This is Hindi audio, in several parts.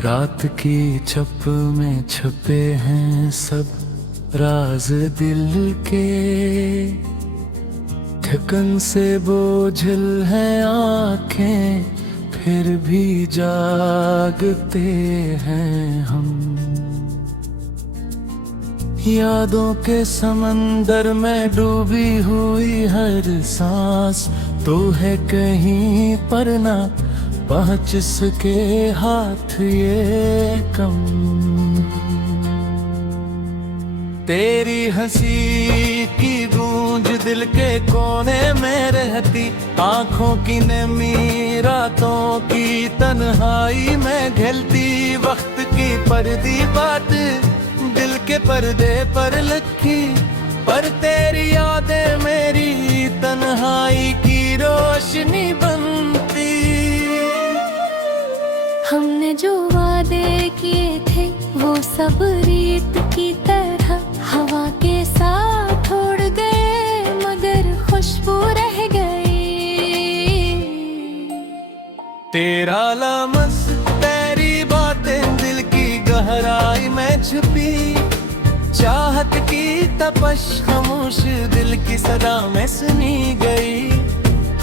रात की छप में छपे हैं सब राज दिल के, थकन से बोझिल हैं आँखें फिर भी जागते हैं हम। यादों के समंदर में डूबी हुई हर सांस तो है कहीं पर ना पहुँच सके हाथ ये कम। तेरी हंसी की गूंज दिल के कोने में रहती, आंखों की नमी रातों की तन्हाई में घिलती। वक्त की पर्दी बात दिल के पर्दे पर लिखी, पर तेरी यादें मेरी तन्हाई की रोशनी बनती। हमने जो वादे किए थे वो सब रीत की तरह हवा के साथ उड़ गए, मगर खुशबू रह गई। तेरा लम्स तेरी बातें दिल की गहराई में छुपी, चाहत की तपश खामोश दिल की सदा में सुनी गई।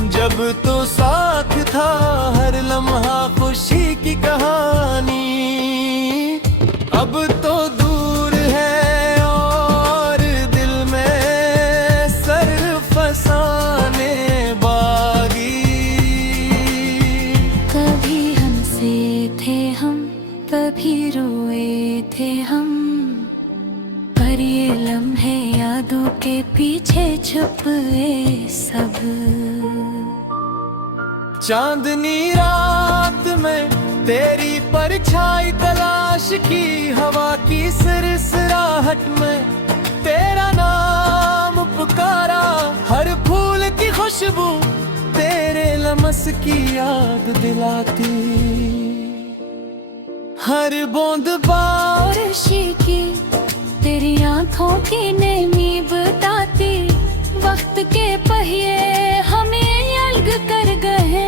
जब तो साथ था हर लम्हा खुशी की कहानी, अब तो दूर है और दिल में सर फसाने बागी। कभी हंसे थे हम, कभी रोए थे हम, पर ये लम्हे यादों के पीछे छुपे सब। चांदनी रात में तेरी परछाई तलाश की, हवा की सिरसिराहट में तेरा नाम पुकारा। हर फूल की खुशबू तेरे लमस की याद दिलाती, हर बूंद बारिश की तेरी आंखों की नमी बताती। वक्त के पहिए हमें अलग कर गए,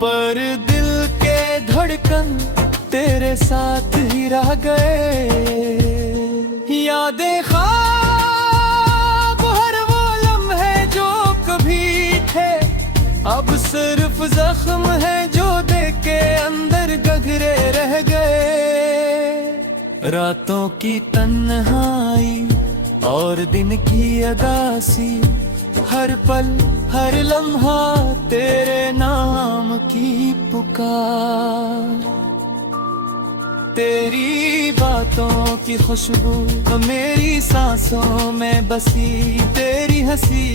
पर दिल के धड़कन तेरे साथ ही रह गए। यादें ख्वाब हर वो लम्हे जो कभी थे, अब सिर्फ जख्म है जो देख के अंदर गहरे रह गए। रातों की तन्हाई और दिन की अदासी, हर पल हर लम्हा तेरे नाम की पुकार। तेरी बातों की खुशबू मेरी सांसों में बसी, तेरी हंसी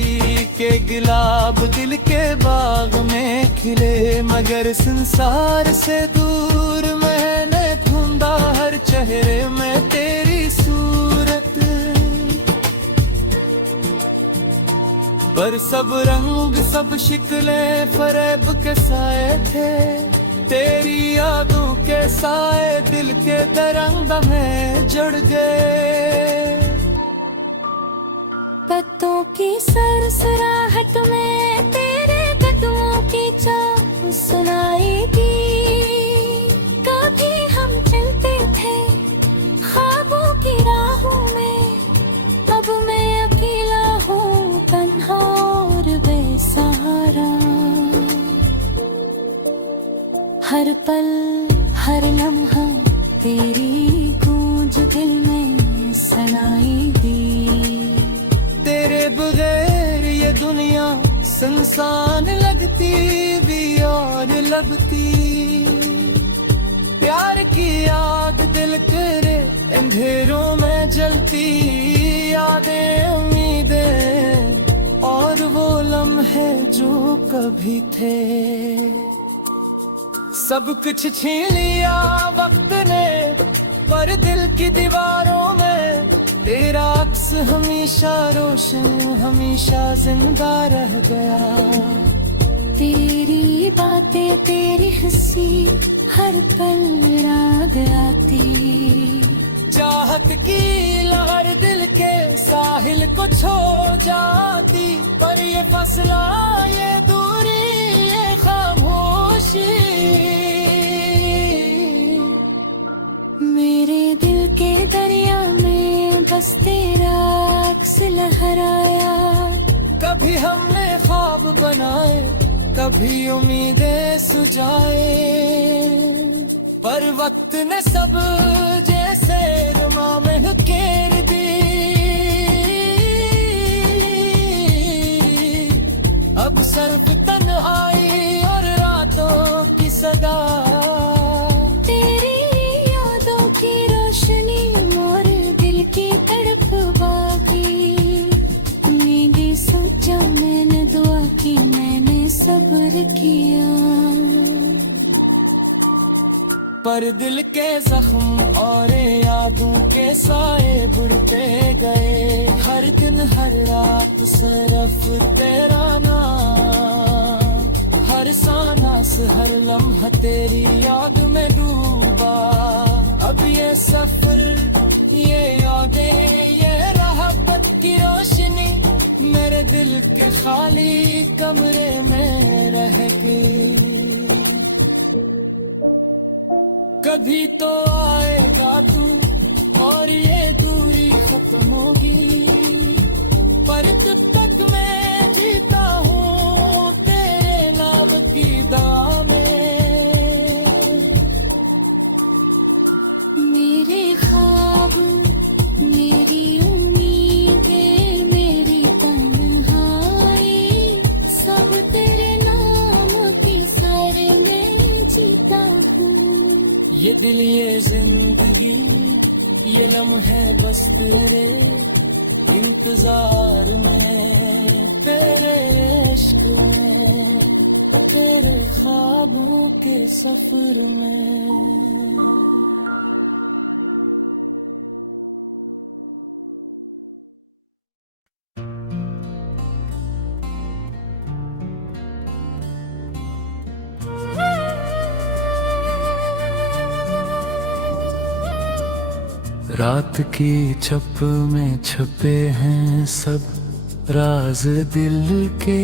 के गुलाब दिल के बाग में खिले। मगर संसार से दूर मैंने ढूंढा हर चेहरे में तेरी सूरत, पर सब रंग सब शिकलें फरेब के साए थे। तेरी यादों के साए दिल के दरंग में जड़ गए। पत्तों की सरसराहट में तेरे कदमों की चाल सुनाई दी। कभी हम चलते थे ख्वाबों की राहों में, अब मैं अकेला हूँ तन्हा और बेसहारा। हर पल हर लम्हा तेरी गूंज दिल में सुनाई दी। तेरे बगैर ये दुनिया सुनसान लगती भी और लगती। प्यार की आग दिल करे अंधेरों में जलती। यादें उम्मीदें और वो लम्हे जो कभी थे, सब कुछ छीन लिया वक्त ने, पर दिल की दीवारों में तेरा अक्स हमेशा रोशन हमेशा जिंदा रह गया। तेरी बातें तेरी हंसी हर पल याद आती। चाहत की लहर दिल के साहिल को छो जाती, पर ये फसला ये दूरी ये खामोशी मेरे दिल के दरिया में बस तेरा अक्स लहराया। कभी हमने ख्वाब बनाए, कभी उम्मीदें सुझाए, पर वक्त ने सब जैसे रुमा में घेर दी। अब सिर्फ तन्हाई और रातों की सदा, तेरी यादों की रोशनी और दिल की तड़प बाकी। मैंने सोचा, मैंने दुआ की, मैंने सब्र किया, पर दिल के जख्म और यादों के साए बुढ़ते गए। हर दिन हर रात सिर्फ तेरा नाम, हर सांस हर लम्हा तेरी याद में डूबा। अब ये सफर, ये यादें, ये रहबत की रोशनी मेरे दिल के खाली कमरे में रह गई। कभी तो आएगा तू और ये दूरी खत्म होगी, पर तब तक मैं जीता हूँ तेरे नाम की दुआ में। मेरे ख्वाब, मेरी उम्मीदें, मेरी तन्हाई, सब तेरे नाम की सारे मैं जीता हूँ। ये दिल, ये जिंदगी, ये लम्हे बस तेरे इंतजार में, तेरे इश्क में, तेरे ख्वाबों के सफर में। रात की छप में छपे हैं सब राज दिल के,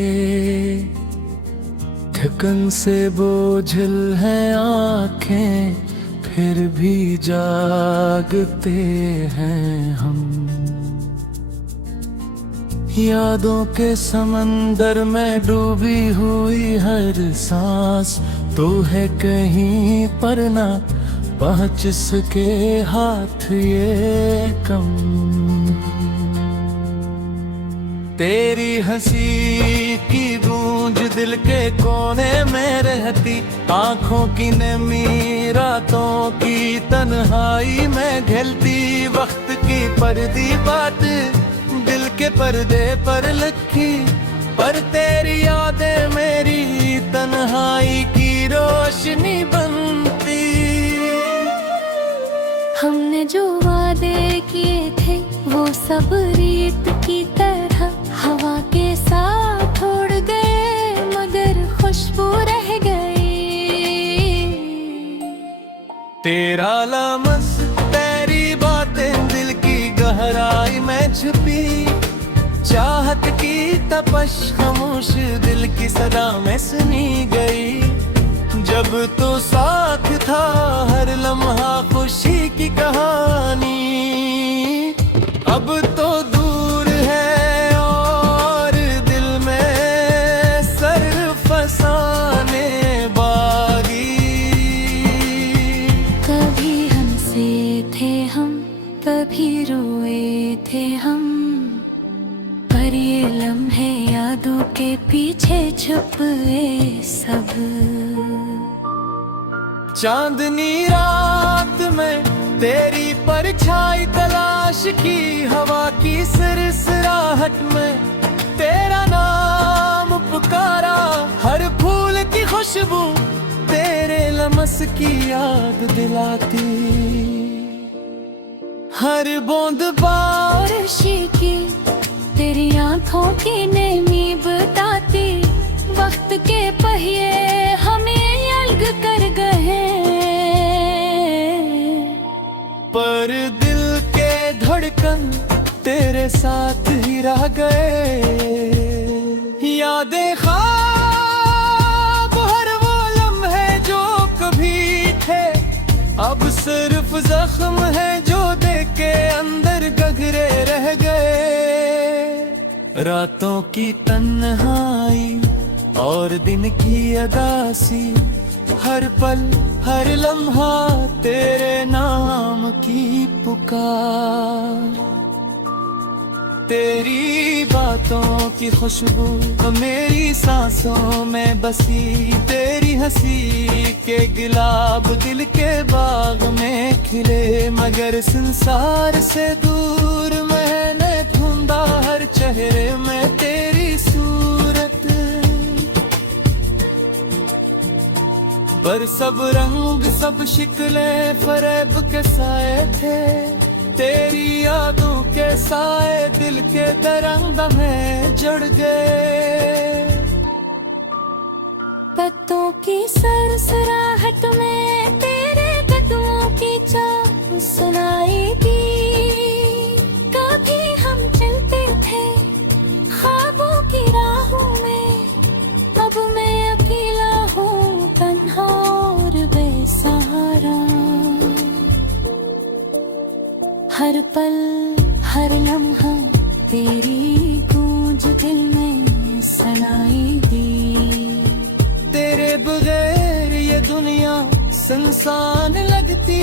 थकन से बोझल हैं आंखें फिर भी जागते हैं हम। यादों के समंदर में डूबी हुई हर सांस तू है कहीं पर ना पहुँच सके हाथ ये कम। तेरी हंसी की गूंज दिल के कोने में रहती, आंखों की नमी रातों की तन्हाई में घिलती। वक्त की पर्दी बात दिल के पर्दे पर लिखी, पर तेरी यादें मेरी तन्हाई की रोशनी बनती। हमने जो वादे किए थे वो सब रीत की तरह हवा के साथ उड़ गए, मगर खुशबू रह गई। तेरा लमस, तेरी बातें दिल की गहराई में छुपी, चाहत की तपश खामोश दिल की सदा में सुनी गई। जब तो साथ था हर लम्हा खुशी की कहानी, अब तो दूर है और दिल में सर फसाने बागी। कभी हंसे थे हम, कभी रोए थे हम, पर ये लम्हे यादों के पीछे छुपे सब। चांदनी रात में तेरी परछाई तलाश की, हवा की सिरसिराहट में तेरा नाम पुकारा। हर फूल की खुशबू तेरे लमस की याद दिलाती, हर बूंद बारिश की तेरी आंखों की नमी बताती। वक्त के पहिए हमें अलग कर गए, पर दिल के धड़कन तेरे साथ ही रह गए। यादें ख्वाब हर वो लम्हे जो कभी थे, अब सिर्फ सिर्फ जख्म है जो देख के अंदर गहरे रह गए। रातों की तन्हाई और दिन की अदासी, हर पल हर लम्हा तेरे नाम की पुकार। तेरी बातों की खुशबू मेरी सांसों में बसी, तेरी हंसी के गुलाब दिल के बाग में खिले। मगर संसार से दूर मैंने ढूंढा हर चेहरे में तेरी सूरत, पर सब रंग सब शिकले फरेब के साए थे। तेरी यादों के साए दिल के दरंग में जड़ गए। पत्तों की सरसराहट में तेरे कदमों की चाल सुनाई दी। कभी हम चलते थे ख्वाबों की राहों में, अब मैं अकेला हूँ तन्हा और बेसहारा। हर पल हर लम्हा तेरी गूंज दिल में सुनाई दी। तेरे बगैर ये दुनिया सुनसान लगती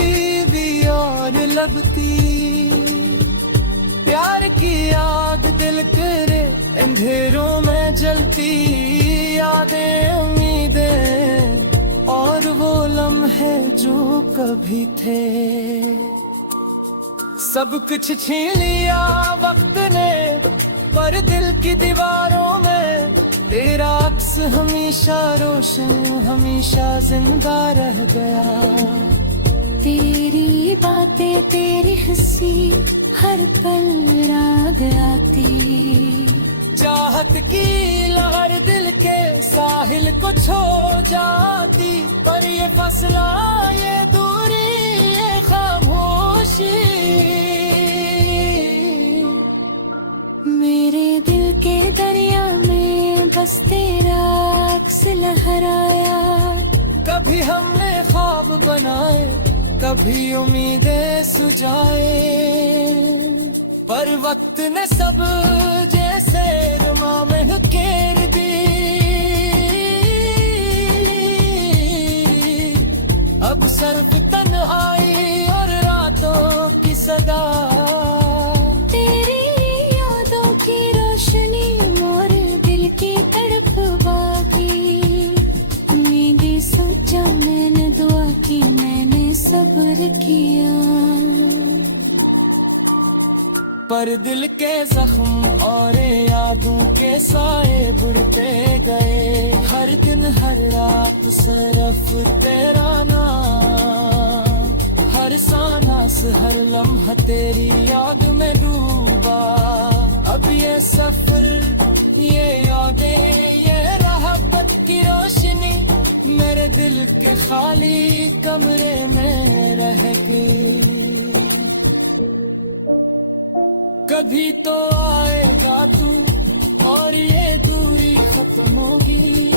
भी और लगती। प्यार की आग दिल करे अंधेरों में जलती। यादें उम्मीदें और वो लम्हे जो कभी थे, सब कुछ छीन लिया वक्त ने। पर दिल की दीवारों में तेरा अक्स हमेशा रोशन हमेशा जिंदा रह गया। तेरी बातें तेरी हंसी हर पल राग आती। चाहत की लहर दिल के साहिल को छो जाती। पर ये फसला ये दूरी ये खामोशी, मेरे दिल के दरिया में बस तेरा अक्स लहराया। कभी हमने ख्वाब बनाए कभी उम्मीदें सुझाए। पर वक्त ने सब जैसे रुमा में घेर दी। अब सर्फ तन्हाई और रातों की सदा। तेरी यादों की रोशनी और दिल की तड़प बाकी। उम्मीदें सोचा मैंने दुआ की मैंने सब्र किया। पर दिल के जख्म और यादों के साए बुढ़ते गए। हर दिन हर रात सिर्फ तेरा नाम, हर सांस हर लम्हा तेरी याद में डूबा। अब ये सफर ये यादें ये रहबत की रोशनी मेरे दिल के खाली कमरे में रह गई। कभी तो आएगा तू और ये दूरी खत्म होगी।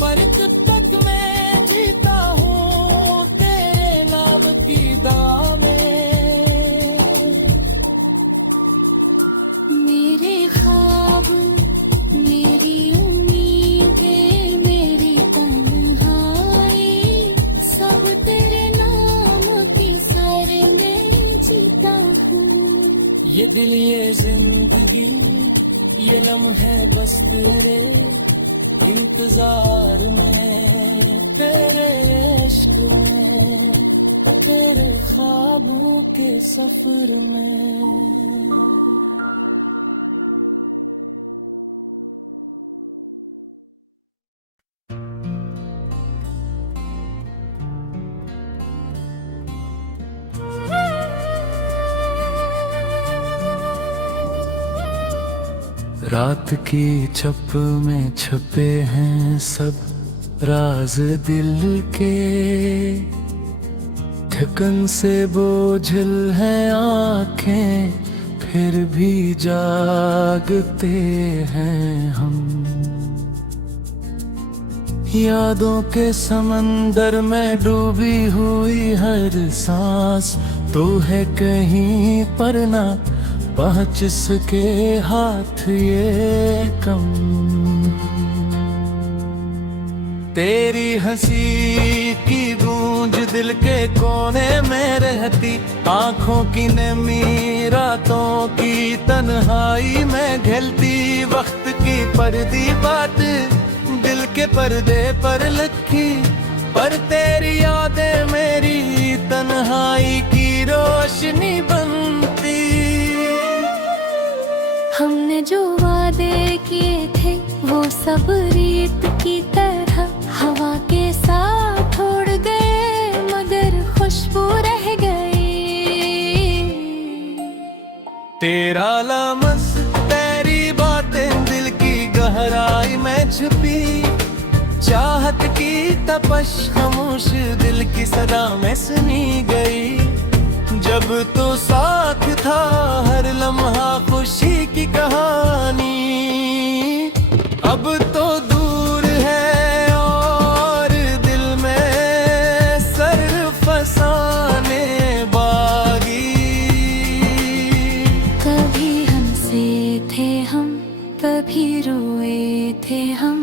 पर तब तक मैं जीता हूँ तेरे नाम की दुआ में। मेरे ख्वाब मेरी उम्मीदें मेरी तन्हाई सब तेरे नाम की सारे मैं जीता हूँ। ये दिल ये जिंदगी ये लम्हे बस तेरे इंतजार में, तेरे इश्क में, तेरे ख्वाबों के सफर में। रात की छप में छपे हैं सब राज दिल के। थकन से बोझल हैं आँखें फिर भी जागते हैं हम। यादों के समंदर में डूबी हुई हर सांस तू है कहीं पर ना पहुँच सके हाथ ये कम। तेरी हंसी की गूंज दिल के कोने में रहती, आंखों की नमी रातों की तन्हाई में घिलती। वक्त की पर्दी बात दिल के पर्दे पर लिखी, पर तेरी यादें मेरी तन्हाई की रोशनी बनती। हमने जो वादे किए थे वो सब रीत की तरह हवा के साथ उड़ गए, मगर खुशबू रह गई। तेरा लमस तेरी बातें दिल की गहराई में छुपी, चाहत की तपश खामोश दिल की सदा में सुनी गई। जब तो साथ था हर लम्हा खुशी की कहानी, अब तो दूर है और दिल में सर फसाने बागी। कभी हंसे थे हम, कभी रोए थे हम,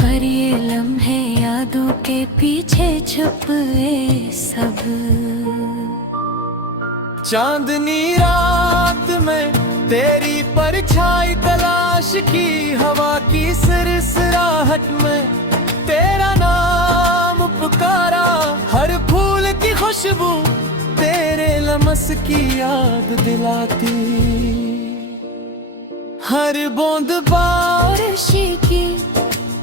पर ये लम्हे यादों के पीछे छुपे सब। चांदनी रात में तेरी परछाई तलाश की, हवा की सिरसिराहट में तेरा नाम पुकारा। हर फूल की खुशबू तेरे लमस की याद दिलाती, हर बूंद बारिश की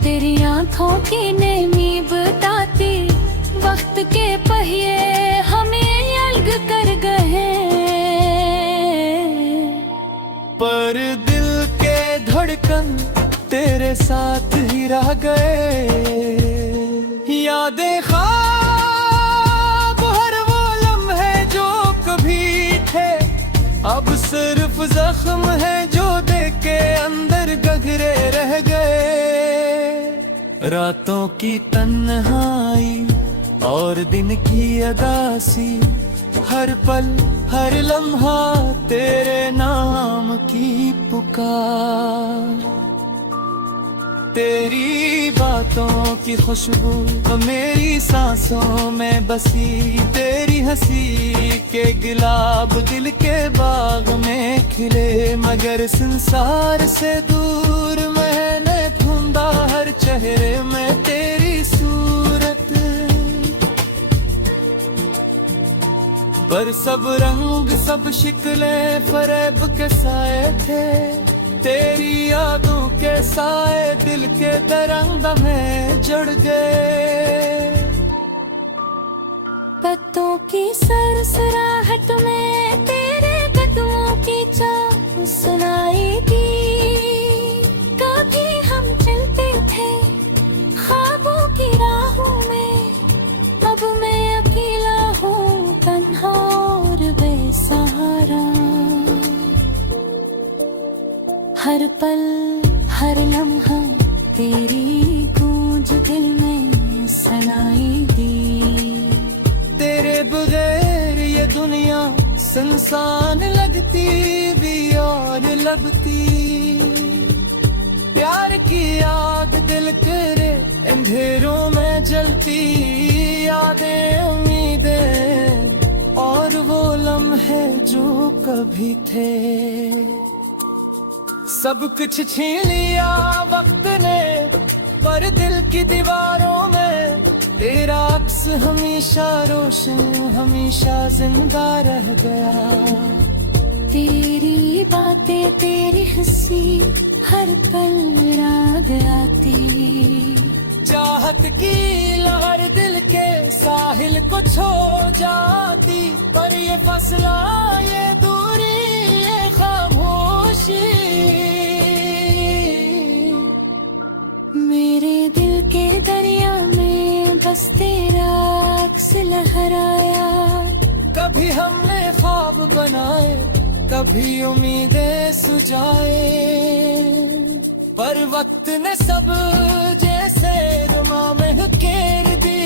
तेरी आंखों की नेमी बताती। वक्त के पहिए हमें अलग कर गए, पर दिल के धड़कन तेरे साथ ही रह गए। यादें ख्वाब हर वो लम्हे जो कभी थे, अब सिर्फ जख्म है जो देख के अंदर गहरे रह गए। रातों की तन्हाई और दिन की अदासी, हर पल हर लम्हा तेरे नाम की पुकार। तेरी बातों की खुशबू मेरी सांसों में बसी, तेरी हंसी के गुलाब दिल के बाग में खिले। मगर संसार से दूर मैंने ढूंढा हर चेहरे में तेरी सूरत, पर सब रंग सब शिकले फरेब के साए थे। तेरी यादों के साए दिल के तरंग में जड़ गए। पत्तों की सरसराहट में तेरे कदमों की चाल सुनाई दी। कभी हम चलते थे ख्वाबों की राहों में, अब मैं अकेला हूँ तन्हा और बेसहारा। हर पल हर लम्हा तेरी गूंज दिल में सुनाई दी। तेरे बगैर ये दुनिया सुनसान लगती भी और लगती। प्यार की आग दिल करे अंधेरों में जलती। यादें उम्मीदें और वो लम्हे जो कभी थे, सब कुछ छीन लिया वक्त ने, पर दिल की दीवारों में तेरा अक्स हमेशा रोशन हमेशा जिंदा रह गया। तेरी बातें तेरी हंसी हर पल याद आती। चाहत की लहर दिल के साहिल को छो जाती, पर ये फसला ये दूरी ये खामोशी मेरे दिल के दरिया में बस तेरा अक्स लहराया। कभी हमने ख्वाब बनाए, कभी उम्मीदें सुझाए, पर वक्त ने सब जैसे रुमा में घेर दी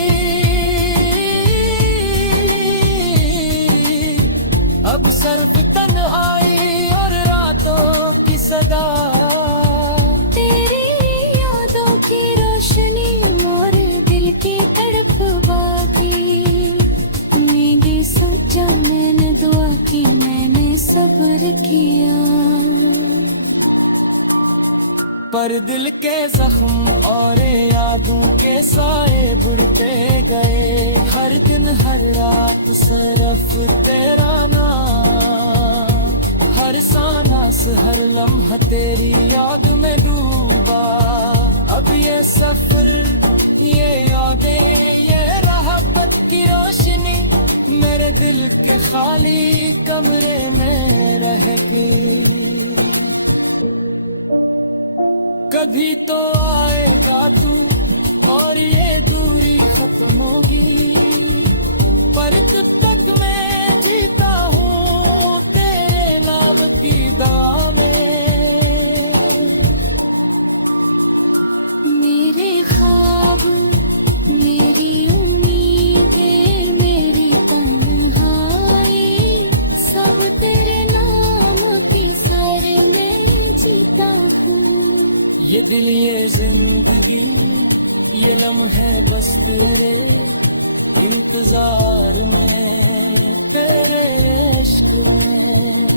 अब सिर्फ तन्हाई और रातों की सदा तेरी यादों की रोशनी मोर दिल की तड़प बाकी मेरी सोचा मैंने दुआ की मैंने सब्र किया पर दिल के जख्म और यादों के साए बुढ़ते गए हर दिन हर रात सिर्फ तेरा नाम हर सांस हर लम्हा तेरी याद में डूबा अब ये सफर ये यादें ये राहत की रोशनी मेरे दिल के खाली कमरे में रह गई कभी तो आएगा तू और ये दूरी खत्म होगी पर तब तक मैं जीता हूँ तेरे नाम की दुआ में मेरे ख्वाब मेरी उम्मीदें मेरी तन्हाई सब तेरे नाम की सारे मैं जीता हूँ ये दिल ये जिंदगी ये लम्हे बस तेरे इंतजार में तेरे इश्क में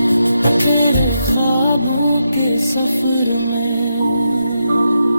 तेरे ख्वाबों के सफर में